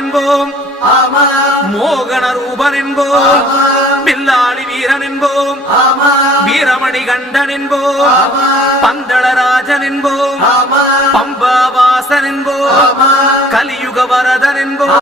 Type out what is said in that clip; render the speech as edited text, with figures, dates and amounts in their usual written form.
என்போம், மோகன ரூபன் என்போம், பில்லாளி வீரன் என்போம், வீரமணி கண்டன் என்போம், பந்தளராஜன் என்போம், பம்பாவாசன் என்போம், கலியுக வரதன் என்போம்.